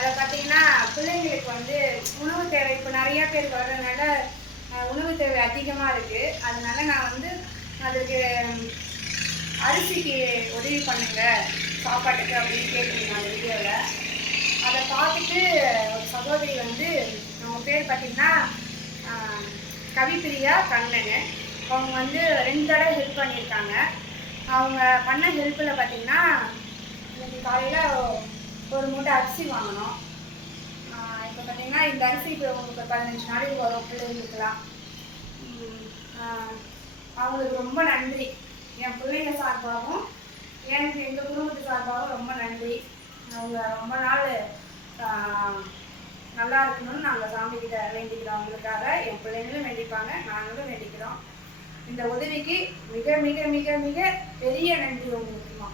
அதை பார்த்தீங்கன்னா பிள்ளைங்களுக்கு வந்து உணவு தேவை இப்போ நிறையா பேர் வர்றதுனால உணவு தேவை அதிகமாக இருக்குது. அதனால நான் வந்து அதுக்கு அரிசிக்கு உதவி பண்ணுங்க சாப்பாட்டுக்கு அப்படின்னு கேட்டிருந்தேன் அந்த வீடியோவில். அதை பார்த்துட்டு ஒரு சகோதரி வந்து அவங்க பேர் பார்த்தீங்கன்னா கவிப்பிரியா கண்ணன். அவங்க வந்து 2 தடவை ஹெல்ப் பண்ணியிருக்காங்க. அவங்க பண்ண ஹெல்ப்பில் பார்த்தீங்கன்னா இன்னைக்கு காலையில் ஒரு மூட்டை அரிசி வாங்கினோம். இப்போ பார்த்தீங்கன்னா இந்த அரிசி இப்போ உங்களுக்கு 15 நாளைக்கு வரும் பிள்ளைங்களுக்குலாம். அவங்களுக்கு ரொம்ப நன்றி. என் பிள்ளைங்க சார்பாகவும் எங்கள் குடும்பத்து சார்பாகவும் ரொம்ப நன்றி. அவங்க ரொம்ப நாள் நல்லா இருக்கணும்னு நாங்கள் சாமிக்கிட்ட வேண்டிக்கிறோம். அவங்களுக்காக என் பிள்ளைங்களும் வேண்டிப்பாங்க, நாங்களும் வேண்டிக்கிறோம். இந்த உதவிக்கு மிக மிக மிக மிக பெரிய நன்றி உங்களுக்குமா.